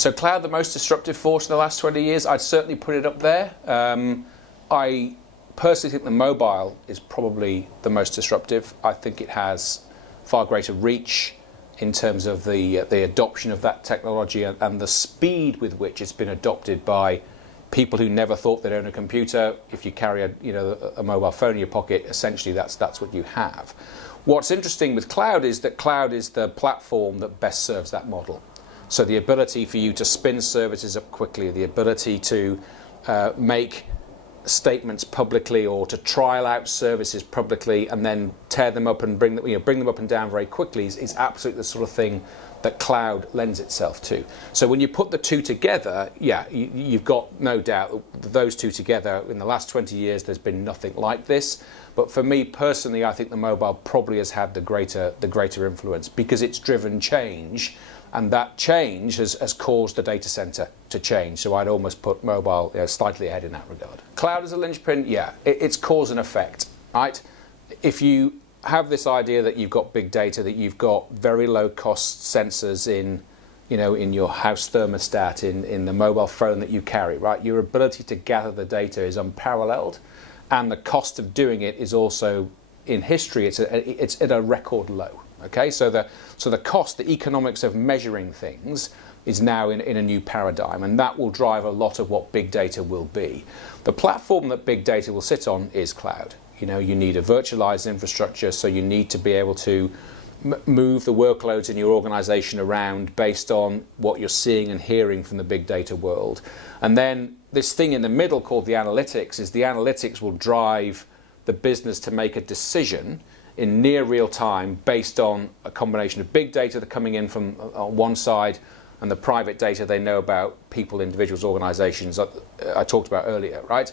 So cloud, the most disruptive force in the last 20 years, I'd certainly put it up there. I personally think the mobile is probably the most disruptive. I think it has far greater reach in terms of the adoption of that technology and the speed with which it's been adopted by people who never thought they'd own a computer. If you carry a mobile phone in your pocket, essentially that's what you have. What's interesting with cloud is that cloud is the platform that best serves that model. So the ability for you to spin services up quickly, the ability to make statements publicly or to trial out services publicly and then tear them up and bring them up and down very quickly is absolutely the sort of thing that cloud lends itself to. So when you put the two together, yeah, you've got no doubt that those two together, in the last 20 years, there's been nothing like this. But for me personally, I think the mobile probably has had the greater influence because it's driven change. And that change has caused the data center to change. So I'd almost put mobile slightly ahead in that regard. Cloud as a linchpin, yeah, it's cause and effect, right? If you have this idea that you've got big data, that you've got very low cost sensors in your house thermostat, in the mobile phone that you carry, right? Your ability to gather the data is unparalleled, and the cost of doing it is also, in history, it's at a record low. Okay, so the cost, the economics of measuring things is now in a new paradigm, and that will drive a lot of what big data will be. The platform that big data will sit on is cloud. You need a virtualized infrastructure, so you need to be able to move the workloads in your organization around based on what you're seeing and hearing from the big data world. And then this thing in the middle called the analytics is the analytics will drive the business to make a decision in near real time based on a combination of big data that are coming in from on one side and the private data they know about people, individuals, organizations that I talked about earlier, right?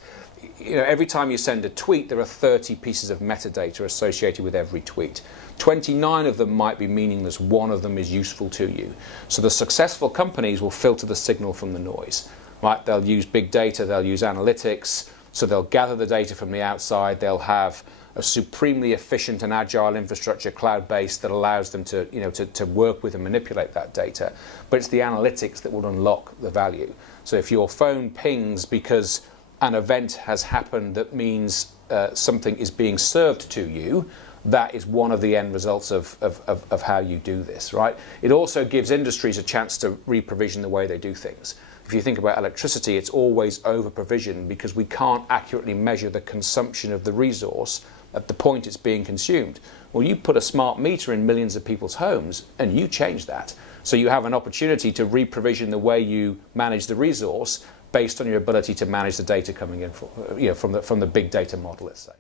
Every time you send a tweet, there are 30 pieces of metadata associated with every tweet. 29 of them might be meaningless, one of them is useful to you. So the successful companies will filter the signal from the noise, right? They'll use big data, they'll use analytics, so they'll gather the data from the outside, they'll have a supremely efficient and agile infrastructure, cloud-based, that allows them to work with and manipulate that data. But it's the analytics that will unlock the value. So if your phone pings because an event has happened that means something is being served to you, that is one of the end results of how you do this, right? It also gives industries a chance to re-provision the way they do things. If you think about electricity, it's always over-provisioned because we can't accurately measure the consumption of the resource at the point it's being consumed. Well, you put a smart meter in millions of people's homes and you change that. So you have an opportunity to re-provision the way you manage the resource based on your ability to manage the data coming in from the big data model, let's say.